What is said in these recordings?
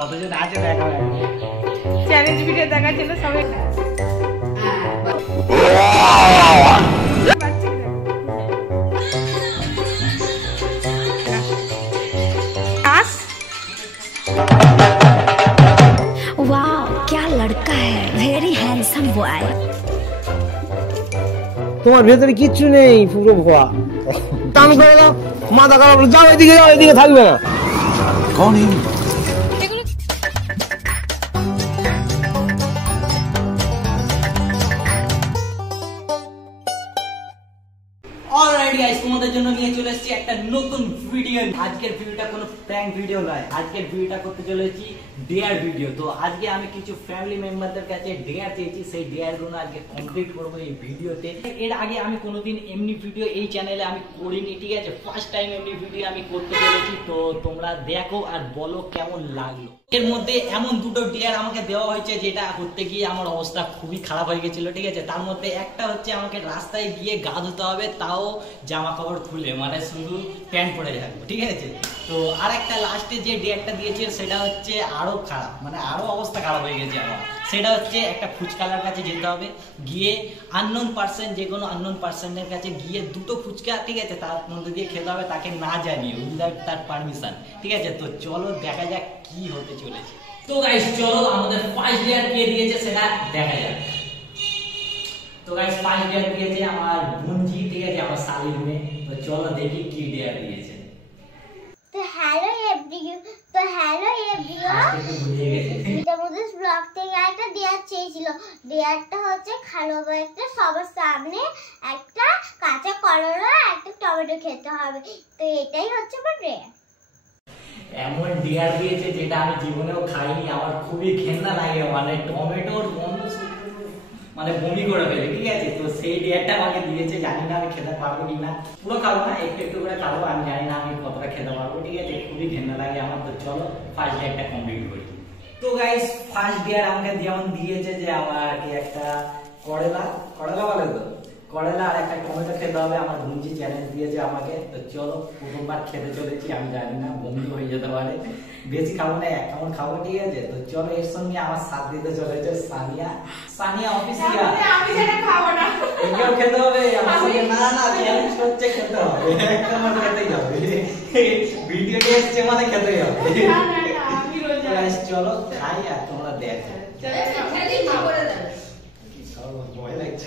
কতজন আছে দেখা হয় চ্যালেঞ্জ ভিডিও দেখার জন্য সবাই वाह क्या लड़का है वेरी हैंडसम बॉय তোমার ভেতরে কিচ্ছু নেই পুরো ভোয়া টান করে দাও মাথা খারাপ যাও এদিকে থাকবে না কোন অলরাইট গাইস তোমাদের জন্য নিয়ে চলে এসেছি একটা নতুন ভিডিও। আজকের ভিডিওটা কোনো প্র্যাঙ্ক ভিডিও নয়, আজকের ভিডিওটা করতে চলেছি ডেয়ার ভিডিও। তো আজকে আমি কিছু ফ্যামিলি মেম্বারদের কাছে ডেয়ার চেয়েছি, সেই ডেয়ার গুলো আজকে কমপ্লিট করবো এই ভিডিওতে। এর আগে আমি কোনোদিন এমনি ভিডিও এই চ্যানেলে আমি করিনি, ঠিক আছে? ফার্স্ট টাইম এমনি ভিডিও আমি করতে চলেছি। তো তোমরা দেখো আর বলো কেমন লাগলো। এর মধ্যে এমন দুটো ডেয়ার আমাকে দেওয়া হয়েছে যেটা করতে গিয়ে আমার অবস্থা খুবই খারাপ হয়ে গেছিল, ঠিক আছে? তার মধ্যে একটা হচ্ছে আমাকে রাস্তায় গিয়ে গা ধুতে হবে, তাও জামা কাপড় খুলে, মানে শুধু প্যান্ট পরে থাকবো, ঠিক আছে? তো আর একটা লাস্টে যে ডেয়ারটা দিয়েছে সেটা হচ্ছে আরো খারাপ, মানে আরো অবস্থা খারাপ হয়ে গেছে আমার। সেটা হচ্ছে একটা ফুচকালার কাছে যেতে হবে, গিয়ে আননোন পার্সন, যে কোনো আননোন পার্সনের কাছে গিয়ে দুটো ফুচকা, ঠিক আছে, তার মধ্যে দিয়ে খেতে হবে, তাকে না জানিয়ে, উইদাউট তার পারমিশন, ঠিক আছে? তো চলো দেখা যাক কি হতে চলেছে। তো গাইস চলো আমাদের ফার্স্ট ডেয়ার কে দিয়েছে সেটা দেখা যাক। তো গাইস ফার্স্ট ডেয়ার দিয়েছে আমার বোনজি, ঠিক আছে, আমার শালির মেয়ে। তো চলো দেখি কি ডেয়ার দিয়েছে। তো হ্যালো এভরিওয়ান, আমাদের ব্লগ থেকে একটা ডেয়ার চেয়েছিল। ডেয়ারটা হচ্ছে খালো একটা সবার সামনে একটা কাঁচা কলা একটা টমেটো খেতে হবে। তো এটাই হচ্ছে আমার ডেয়ার। এমন ডিয়ার দিয়েছে যেটা আমি জীবনেও খাইনি, আমার খুবই ঘেন্না লাগে, মানে টমেটোর গন্ধ মানে বমি করে ফেলে, ঠিক আছে? তো সেই ডিয়ারটা আমাকে দিয়েছে, জানি না আমি খেতে পারবো কিনা, পুরো খাবো না, একটু একটু করে খাবো, আমি জানি না আমি কতটা খেতে পারবো, ঠিক আছে? খুবই ঘেন্না লাগে আমার। তো চলো ফার্স্ট ডিয়ারটা কমপ্লিট করি। তো গাইস ফার্স্ট ডিয়ার আমাকে যেমন দিয়েছে যে আমার একটা করলা বলে তো, করলা আর একটা টমেটো খেতে হবে, আমার বোনজি চ্যালেঞ্জ দিয়েছে আমাকে। তো চলো প্রথমবার খেতে চলেছি, আমি জানি না বন্ধু হয়ে যেতে পারে, বেশি খাবো না, এক কামড় খাবো, ঠিক আছে? তো চলো এর সঙ্গে আমার সাথ দিতে চলেছে সানিয়া অফিসিয়া। আমি যেটা খাবো না একেও খেতে হবে আমার সঙ্গে, না চ্যালেঞ্জ করছে, খেতে হবে, এক কামড় খেতেই হবে, ভিডিওতে এসছে মানে খেতেই হবে। আমি রোজ চলো খাই আর তোমরা দেখো। ভয় লাগছে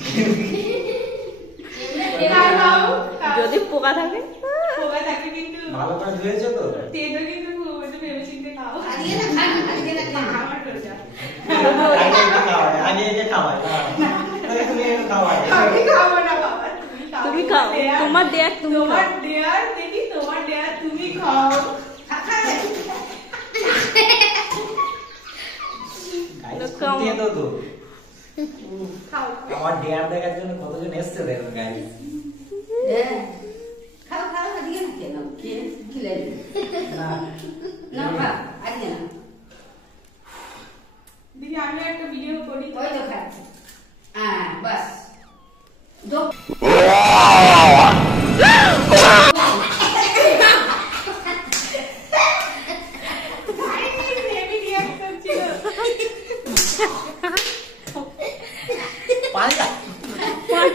যদি পোকা থাকে কিন্তু ভালো করে ধুয়েছো তো? তেলও কিন্তু একটু ভেবে চিন্তে খাও। তুমি খাও তোমার ডেয়ার দেখি তোমার ডেয়ার তুমি খাও। আমার ডেয়ার দেখার জন্য কতজন এসছে দেখো গাইস। দিদি আমি একটা ভিডিও করি बस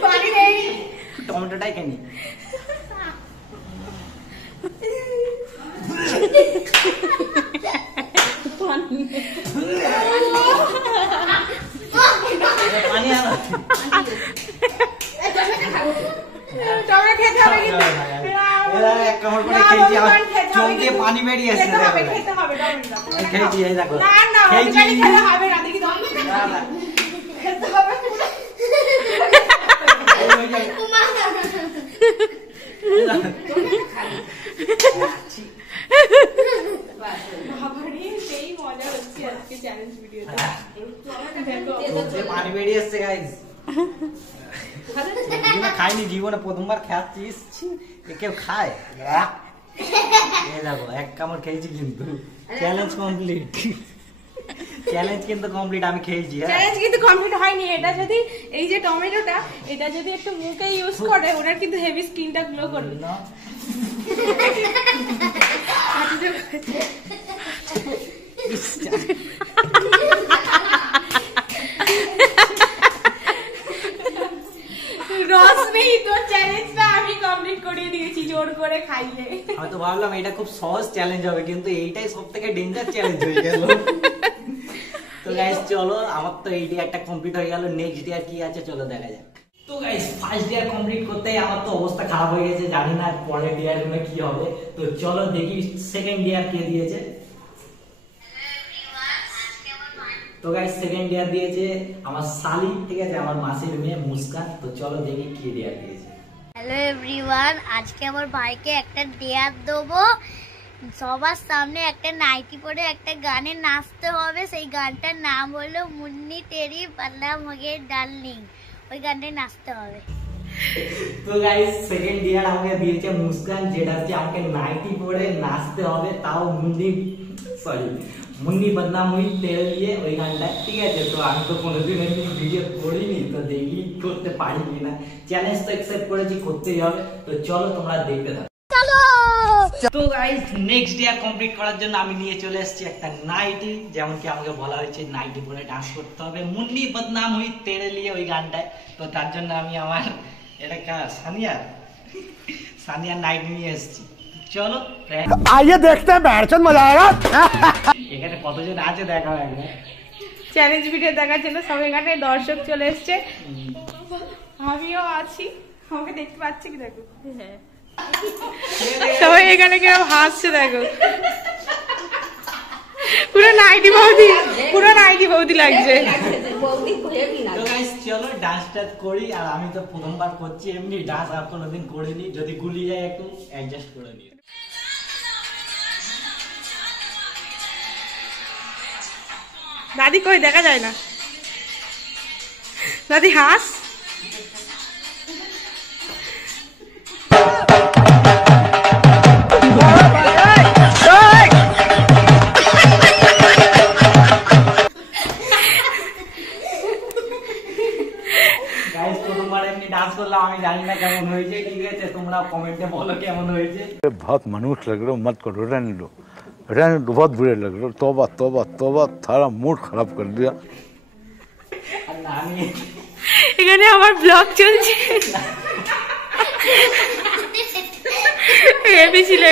পানি নেই, টমেটোটাই কেন পানি আনো, টমেটো খেতে হবে কিন্তু এক কামড় করে খেয়েছি, আমার চোখ দিয়ে পানি বেরিয়ে এসেছে। খেতে হবে টমেটো খেয়েছি, এই দেখো না খেয়েছি। খেতে হবে না, দেখি খেতে হবে সেই মজা হচ্ছে আজকে চ্যালেঞ্জ ভিডিওতে। পানি বেরিয়ে এসছে গাইস, খাইনি জীবনে, প্রথমবার খাচ্ছিস, কেউ খায়? এই দেখো এক কামড় খেয়েছি কিন্তু চ্যালেঞ্জ কমপ্লিট। চ্যালেঞ্জ কিন্তু কমপ্লিট, আমি খেয়েছি। চ্যালেঞ্জ কিন্তু কমপ্লিট হয়নি। এটা যদি এই যে টমেটোটা এটা যদি একটু মুখে ইউজ করে ওটার কিন্তু হেভি স্কিনটা গ্লো করবে না। রস নেই তো চ্যালেঞ্জটা আমি কমপ্লিট করিয়ে দিয়েছি জোর করে খাইয়ে। আমি তো ভাবলাম এটা খুব সহজ চ্যালেঞ্জ হবে, কিন্তু এইটাই সবথেকে ডেঞ্জার চ্যালেঞ্জ হয়ে গেল। তো গাইস চলো, আমার তো এই ডিয়ারটা কমপ্লিট হয়ে গেল। নেক্সট ডিয়ার কি আছে চলো দেখা যাক। তো গাইস ফার্স্ট ডিয়ার কমপ্লিট করতে আমার তো অবস্থা খারাপ হয়ে গেছে, জানি না পরের ডিয়ার গুলো কি হবে। তো চলো দেখি সেকেন্ড ডিয়ার কে দিয়েছে। তো গাইস সেকেন্ড ডিয়ার দিয়েছে আমার শালি, ঠিক আছে, আমার মাসির মেয়ে মুস্কান। তো চলো দেখি কি ডিয়ার দিয়েছে। হ্যালো এভরিওয়ান, আজকে আমার ভাইকে একটা ডেয়ার দেবো। সবার সামনে একটা নাইটি পরে একটা গানে নাচতে হবে। সেই গানটার নাম হলো মুন্নি তেরি পাল্লা মগে ডার্লিং। ওই গানটাই নাচতে হবে। তো গাইস সেকেন্ড ডিয়ার আমাকে দিয়েছে মুস্কান, যেটা হচ্ছে আমাকে নাইটি পরে নাচতে হবে, তাও মুন্নি বদনাম হুই তেরে লিয়ে, ওই গানটা, ঠিক আছে। তো আমি তো কোনোদিন এমনি ভিডিও করিনি, তো দেখি করতে পারি কিনা। চ্যালেঞ্জ তো অ্যাকসেপ্ট করেছি, করতেই হবে। তো চলো তোমরা দেখতে থাকো। তো গাইস নেক্সট ডিয়ার কমপ্লিট করার জন্য আমি নিয়ে চলে এসেছি একটা নাইটি, যেমন কি আমাকে বলা হয়েছে নাইটি পরে ডান্স করতে হবে মুন্নি বদনাম হুই তেরে লিয়ে, ওই গানটায়। তো তার জন্য আমি আমার এটা সানিয়া নাইটি নিয়ে এসেছি। চলো आइए देखते हैं बैठचंद मजा आएगा। এখানে কতজন আছে দেখা হয় একবার। চ্যালেঞ্জ ভিডিও দেখার জন্য সব এখানে দর্শক চলে এসছে, আমিও আছি। আমাকে দেখতে পাচ্ছি কি দেখো, সবাই এখানে কেউ হাসছে দেখো। পুরো নাইটি বৌদি লাগছে। তো গাইস চলো ডান্স টান্স করি। আর আমি তো প্রথমবার করছি এমনি ডান্স, আর কোনোদিন করিনি। যদি গুলি যায় একটু অ্যাডজাস্ট করে নিও। দাদি কই দেখা যায় না, দাদি হাস। গাইস প্রথমবার এমনি ডান্স করলাম, আমি জানি না কেমন হয়েছে, ঠিক আছে। তোমরা কমেন্টে বলো কেমন হয়েছে। बहुत मनुष्य लग रहे हो, मत करो, रहने दो, बहुत बुरे लग रहे हो। तौबा तौबा तौबा, सारा मूड खराब कर दिया। আর না আমি এখানে আমার ব্লগ চলছে। হেভি ছিল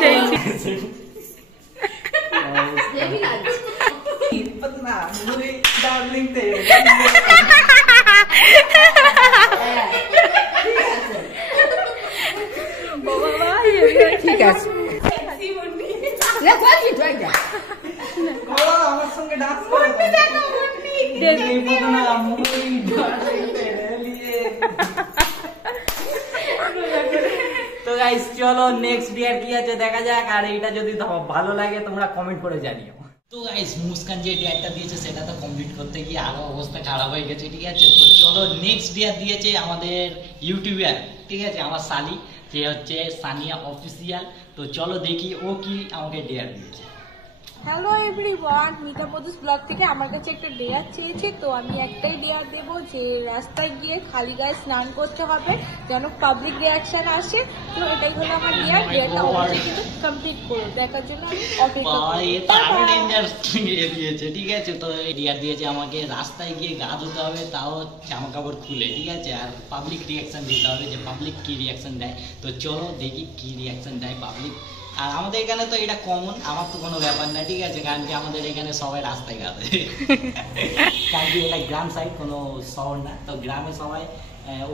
সেই বদনাম হুই ডার্লিং তেরে ঠিক আছে। আমার সঙ্গে ডান্স করে বদনাম হুই ডার্লিং তেরে লিয়ে। তো গাইস চলো নেক্সট ডিয়ার কি আছে দেখা যাক। আর এইটা যদি ভালো লাগে তোমরা কমেন্ট করে জানিও। তো গাইস মুস্কান যে ডিয়ারটা দিয়েছে সেটা তো কমপ্লিট করতে গিয়ে আরো অবস্থা খারাপ হয়ে গেছে, ঠিক আছে। তো চলো নেক্সট ডিয়ার দিয়েছে আমাদের ইউটিউবার, ঠিক আছে, আমার শালি, যে হচ্ছে সানিয়া অফিসিয়াল। তো চলো দেখি ও কি আমাকে ডিয়ার দিয়েছে। হ্যালো এভরিওয়ান, মিতা পদুস ব্লগ থেকে আমার কাছে একটা ডেয়ার চেয়েছে। তো আমি একটাই ডেয়ার দেবো যে রাস্তায় গিয়ে খালি গায়ে স্নান করতে হবে, যেন পাবলিক রিয়াকশন আসে। তো এটাই হলো আমার ডেয়ার। ডেয়ারটা অবশ্যই কিন্তু কমপ্লিট করো, দেখার জন্য আমি অপেক্ষা দিয়েছে, ঠিক আছে। তো ডিয়ার দিয়েছে আমাকে রাস্তায় গিয়ে গা ধুতে হবে, তাও জামা কাপড় খুলে, ঠিক আছে। আর পাবলিক রিয়াকশন দিতে হবে, যে পাবলিক কি রিয়াকশন দেয়। তো চলো দেখি কি রিয়াকশন দেয় পাবলিক। আর আমাদের এখানে তো এটা কমন, আমার তো কোনো ব্যাপার না, ঠিক আছে, কারণ কি আমাদের এখানে সবাই রাস্তায় গাবে। কারণ কি এটা গ্রাম সাইড, কোনো শহর না। তো গ্রামে সবাই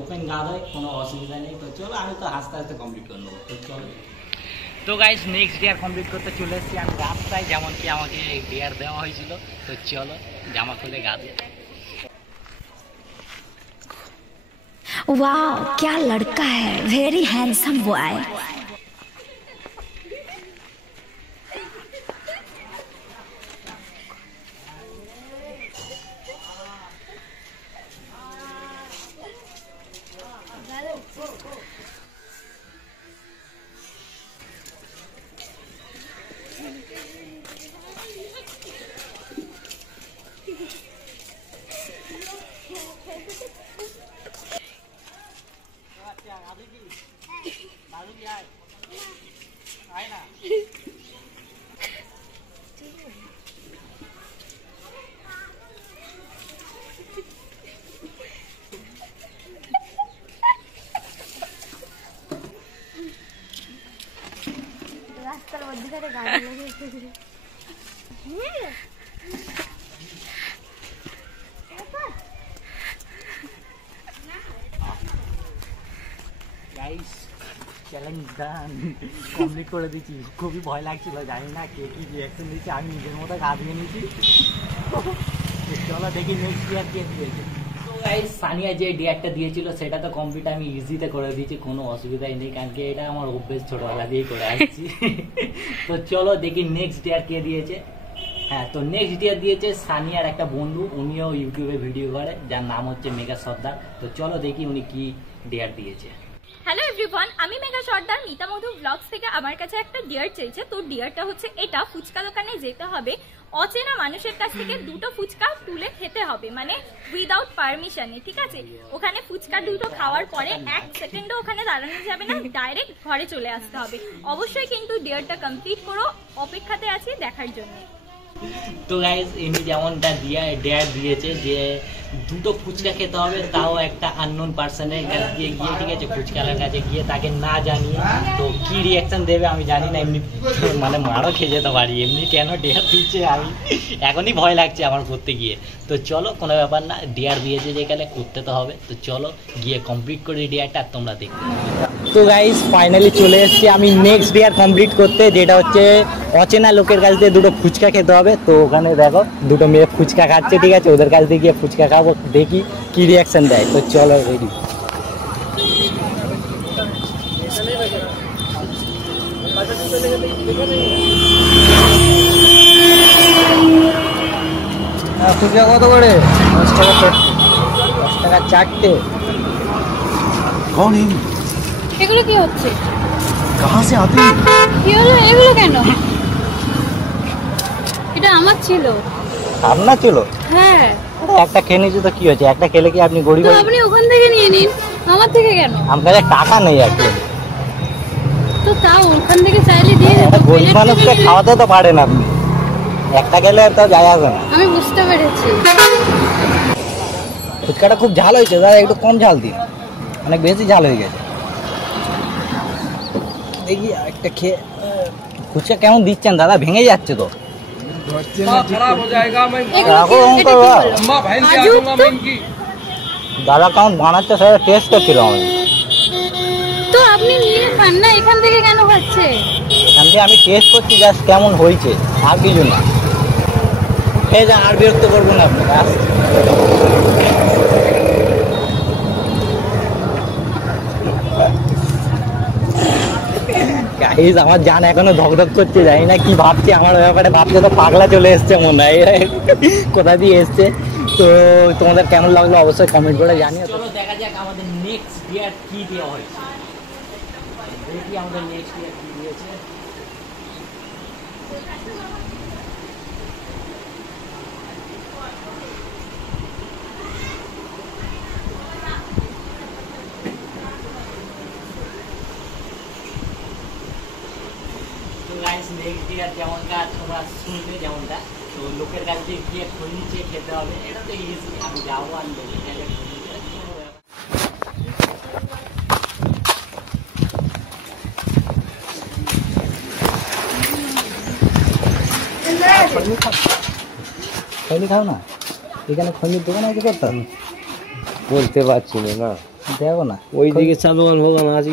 ওপেন গাদ হয়, কোনো অসুবিধা নেই। তো চলো আমি তো আস্তে আস্তে কমপ্লিট করে নেবো। তো চলো। তো গাইস নেক্সট ডিয়ার কমপ্লিট করতে চলে এসেছি আমি রাস্তায়, যেমন কি আমাকে ডিয়ার দেওয়া হয়েছিল। তো চলো জামা খুলে গাদে। वाह क्या लड़का है, वेरी हैंडसम बॉय। দাদু কি দাদু কি আয় গাইস চ্যালেঞ্জ ডান কমপ্লিট করে দিচ্ছি। খুবই ভয় লাগছিল, জানি না কে কি রিয়াকশন দিচ্ছে, আমি নিজের মতো গা দিয়ে নিয়েছি। চলো দেখি নেক্সট ডিয়ার কে দিয়েছে। তো গাইস সানিয়া যে ডিয়ারটা দিয়েছিল সেটা তো কমপ্লিট আমি ইজিতে করে দিয়েছি, কোনো অসুবিধাই নেই, কারণ কি এটা আমার অভ্যেস ছোটবেলা দিয়েই করে আসছি। তো চলো দেখি নেক্সট ডিয়ার কে দিয়েছে। হ্যাঁ, তো নেক্সট ডিয়ার দিয়েছে সানিয়ার একটা বন্ধু, উনিও ইউটিউবে ভিডিও করে, যার নাম হচ্ছে মেঘা সর্দার। তো চলো দেখি উনি কি ডিয়ার দিয়েছে। হ্যালো এভরিওয়ান, আমি মেঘা সর্দার নিতা মধু ব্লগস থেকে। আমার কাছে একটা ডিয়ার চেয়েছে। তো ডিয়ারটা হচ্ছে এটা, ফুচকা দোকানে যেতে হবে, অচেনা মানুষের কাছ থেকে 2টো ফুচকা তুলে খেতে হবে, মানে উইদাউট পারমিশনে, ঠিক আছে? ওখানে ফুচকা 2টো খাওয়ার পরে 1 সেকেন্ডও ওখানে দাঁড়ানো যাবে না, ডাইরেক্ট ঘরে চলে আসতে হবে। অবশ্যই কিন্তু ডিয়ারটা কমপ্লিট করো, অপেক্ষাতে আছি দেখার জন্য। তো গাইস ইনি যেমনটা ডেয়ার দিয়েছে যে 2টো ফুচকা খেতে হবে, তাও একটা আননোন পার্সনের কাছে গিয়ে, ঠিক আছে, ফুচকালার কাছে গিয়ে তাকে না জানিয়ে। তো কি রিয়াকশন দেবে আমি জানি না, এমনি মানে মারও খেয়ে যেতে পারি, এমনি কেন ডেয়ার দিচ্ছে আমি এখনই ভয় লাগছে আমার করতে গিয়ে। তো চলো কোনো ব্যাপার না, ডেয়ার দিয়েছে যেখানে করতে তো হবে। তো চলো গিয়ে কমপ্লিট করি ডেয়ারটা, তোমরা দেখতে। তো গাইস ফাইনালি চলে এসেছি আমি নেক্সট ডেয়ার কমপ্লিট করতে, যেটা হচ্ছে অচেনা লোকের কাছ থেকে 2টো ফুচকা খেতে হবে। তো ওখানে দেখো 2টো মেয়ে ফুচকা খাচ্ছে, ঠিক আছে, ওদের কাছ থেকে গিয়ে ফুচকা খাবো, দেখি কি রিয়াকশন দেয়। তো চলো রেডি। ফুচকা কত করে? 10 টাকা 4টে। कौन है? এগুলো কি হচ্ছে? कहाँ से आते हैं? কি হলো এগুলো কেন? এটা আমার ছিল। আপনার ছিল? হ্যাঁ। একটা খেয়ে নিয়েছি তো কি হয়েছে, একটা খেলে কি আপনি গরিব? তো আপনি ওখান থেকে নিয়ে নিন, আমার থেকে কেন? আমার কাছে টাকা নেই এখন। তো তাও ওখান থেকে চাইলে দিয়ে দেবো। গরিব মানুষকে খাওয়াতে তো পারেন আপনি, একটা খেলে তো যায় আসবে না। আমি বুঝতে পেরেছি। ফুচকাটা খুব ঝাল হয়েছে দাদা, একটু কম ঝাল দিন, অনেক বেশি ঝাল হয়ে গেছে। দেখি একটা খেয়ে। ফুচকা কেমন দিচ্ছেন দাদা? ভেঙে যাচ্ছে তো। দাদা কেমন বানাচ্ছে সেটা টেস্ট করছিল আমি। তো আপনি নিয়ে খান না, এখান থেকে কেন খাচ্ছে? এখান থেকে আমি টেস্ট করছি জাস্ট কেমন হয়েছে, আর কিছু না। খেয়ে যান, আর বিরক্ত করবো না আপনাকে। গাইস আমার জান এখনো ধকধক করছে, জানি না কি ভাবছে আমার ব্যাপারে, ভাবছে তো পাগলা চলে এসছে মনে হয়, কোথা দিয়ে এসছে। তো তোমাদের কেমন লাগলো অবশ্যই কমেন্ট করে জানিও। চলো দেখা যাক আমাদের নেক্সট ডিয়ার কি দেওয়া হয়েছে, দেখি আমাদের নেক্সট ডিয়ার কি দিয়েছে। নেক্সট ডিয়ার যেমনটা তোমরা শুনবে, যেমনটা তো লোকের কাছে গিয়ে খৈনি চেয়ে খেতে হবে, এটা তো ইজি, আমি যাবো আর লোকের কাছে খৈনি খাও না, এখানে খৈনির দোকান আছে করতাম, বলতে পারছি না। দেখো না ওইদিকে চাদোয়ান ভোগান আছে,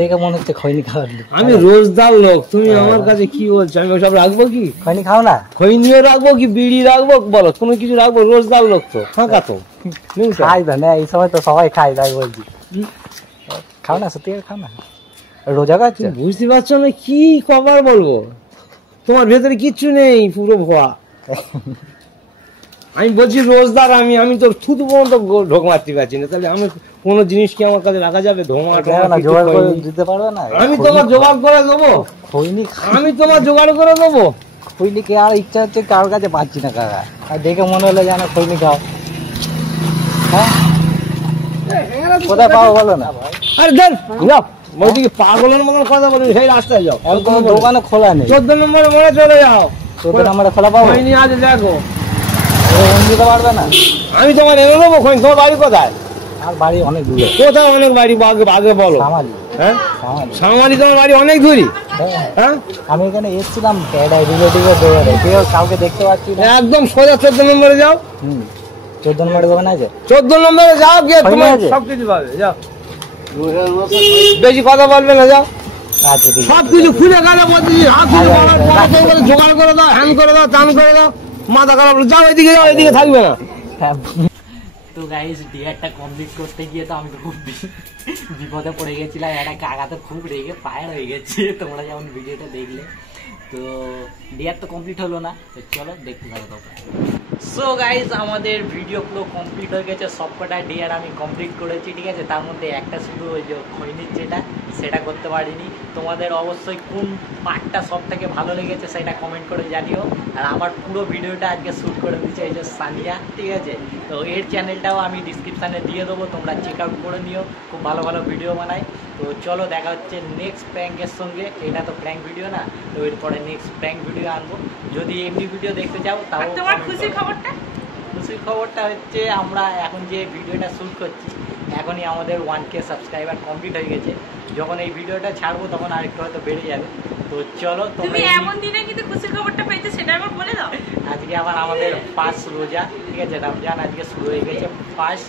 দেখে মনে হচ্ছে খৈনি খাওয়ার। আমি রোজদার লোক, তুমি আমার কাছে কি বলছো? আমি সব রাখবো কি? খৈনি খাও না? খৈনিও রাখবো কি বিড়ি রাখবো, বলো কোনো কিছু রাখবো? রোজদার লোক তো, ফাঁকা তো খাই না, এই সময় তো সবাই খায়, তাই বলছি। খাও না, সত্যি খাও না, রোজা খাচ্ছে। বুঝতে পারছো না কি খবর বলবো? তোমার ভেতরে কিচ্ছু নেই, পুরো ভুয়া। আমি বলছি রোজদার, আমি তো থুতু পর্যন্ত ঢোক মারতে পারছি না, তাহলে আমি কোনো জিনিস কি আমার কাছে রাখা যাবে? দিতে পারবে না? আমি তোমার জোগাড় করে দেবো, আমি তোমার জোগাড় করে দেবো। খৈনি কে আর ইচ্ছা হচ্ছে, কারোর কাছে পাচ্ছি না কাকা, আর দেখে মনে হলো জানো খৈনি খাও। হ্যাঁ কোথায় পাবো বলো না? আরে দেখ ওইদিকে পাগলের মতন কথা বলুন, সেই রাস্তায় যাও, কোনো দোকানে খোলা নেই। 14 নম্বরে মোড়ে চলে যাও, 14 নম্বরে খোলা পাবো। খৈনি আছে দেখো, দিতে পারবে না? আমি তোমার এনে দেবো খৈনি। তোমার বাড়ি কোথায়? আর বাড়ি অনেক দূরে। কোথায় অনেক বাড়ি? আগে বলো। হ্যাঁ সাংবাদিক তোমার বাড়ি অনেক দূরই। হ্যাঁ আমি এখানে এসেছিলাম রিলেটিভের দোকানে, কেউ কাউকে দেখতে পাচ্ছি না। একদম সোজা 14 নম্বরে যাও। 14 নম্বরের দোকান আছে? 14 নম্বরে যাও, গিয়ে তোমার সবকিছু পাবে। যাও, বেশি কথা বলবে না, যাও। আচ্ছা ঠিক আছে। সবকিছু খুলে গেলে বলছি হাত খুলে জোগাড় করে দাও, হ্যান্ড করে দাও, টান করে দাও, মাথা খারাপ। যাও এদিকে, যাও এদিকে থাকবে না। তো গাইস ডিয়ারটা কমপ্লিট করতে গিয়ে তো আমি তো খুব বিপদে পড়ে গেছিলাম। একটা কাকা তো খুব রেগে ফায়ার হয়ে গেছে, তোমরা যেমন ভিডিওটা দেখলে। তো ডিয়ার তো কমপ্লিট হলো না, তো চলো দেখতে থাকো তোমরা। সো গাইস আমাদের ভিডিও পুরো কমপ্লিট হয়ে গেছে, সবকটা ডিয়ার আমি কমপ্লিট করেছি, ঠিক আছে। তার মধ্যে একটা শুধু ওই যে খৈনির সেটা করতে পারিনি। তোমাদের অবশ্যই কোন পার্টটা সব থেকে ভালো লেগেছে সেটা কমেন্ট করে জানিও। আর আমার পুরো ভিডিওটা আজকে শ্যুট করে দিচ্ছে এই যে সানিয়া, ঠিক আছে। তো এর চ্যানেলটাও আমি ডিসক্রিপশানে দিয়ে দেবো, তোমরা চেক আউট করে নিও, খুব ভালো ভালো ভিডিও বানাই। তো চলো দেখা হচ্ছে নেক্সট প্র্যাঙ্কের সঙ্গে। এটা তো প্র্যাঙ্ক ভিডিও না, তো এরপরে নেক্সট প্র্যাঙ্ক ভিডিও আনবো। যদি এমনি ভিডিও দেখতে চাও তাও। তোমার খুশির খবরটা? খুশির খবরটা হচ্ছে আমরা এখন যে ভিডিওটা শ্যুট করছি এখনই আমাদের 1K সাবস্ক্রাইবার কমপ্লিট হয়ে গেছে। যখন এই ভিডিওটা ছাড়বো তখন আরেকটু হয়তো বেড়ে যাবে। তো চলো তুমি এমন দিনে কিন্তু খুশির খবরটা পেয়েছো সেটা একবার বলে দাও। আজকে আবার আমাদের ফার্স্ট রোজা, ঠিক আছে, রমজান আজকে শুরু হয়ে গেছে ফার্স্ট।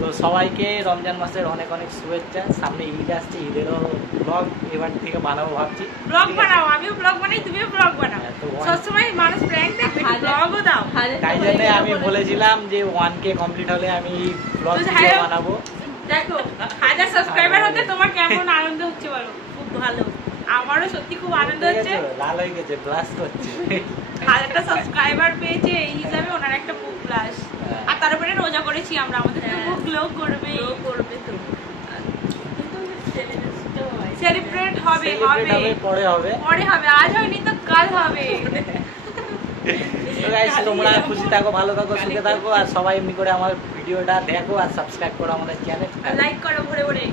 তো সবাইকে রমজান মাসের অনেক অনেক শুভেচ্ছা। সামনে ঈদ আসছে, ঈদেরও ব্লগ এবার থেকে বানাবো ভাবছি। ব্লগ বানাও, আমিও ব্লগ বানাই, তুমিও ব্লগ বানাও। সবসময় মানুষ প্র্যাঙ্ক দেখবে, ব্লগও দাও। তাই জন্য আমি বলেছিলাম যে 1K কমপ্লিট হলে আমি ব্লগ বানাবো। দেখো 1000 সাবস্ক্রাইবার হতে তোমার কেমন আনন্দ হচ্ছে বলো? খুব ভালো, আমারও সত্যি খুব আনন্দ হচ্ছে। লাল হয়ে গেছে, ব্লাশ করছে। 1000টা সাবস্ক্রাইবার পেয়েছে এই হিসাবে ওনার একটা মুখ ব্লাশ। আর তার উপরে রোজা করেছি আমরা, আমাদের তো মুখ গ্লো করবে তো। সেলিব্রেট হবে পরে হবে, আজ হয়নি তো কাল হবে। তোমরা খুশি থাকো, ভালো থাকো, সুখে থাকো। আর সবাই এমনি করে আমার ভিডিওটা দেখো আর সাবস্ক্রাইব করো আমাদের চ্যানেল, লাইক করো ভরে ভরে।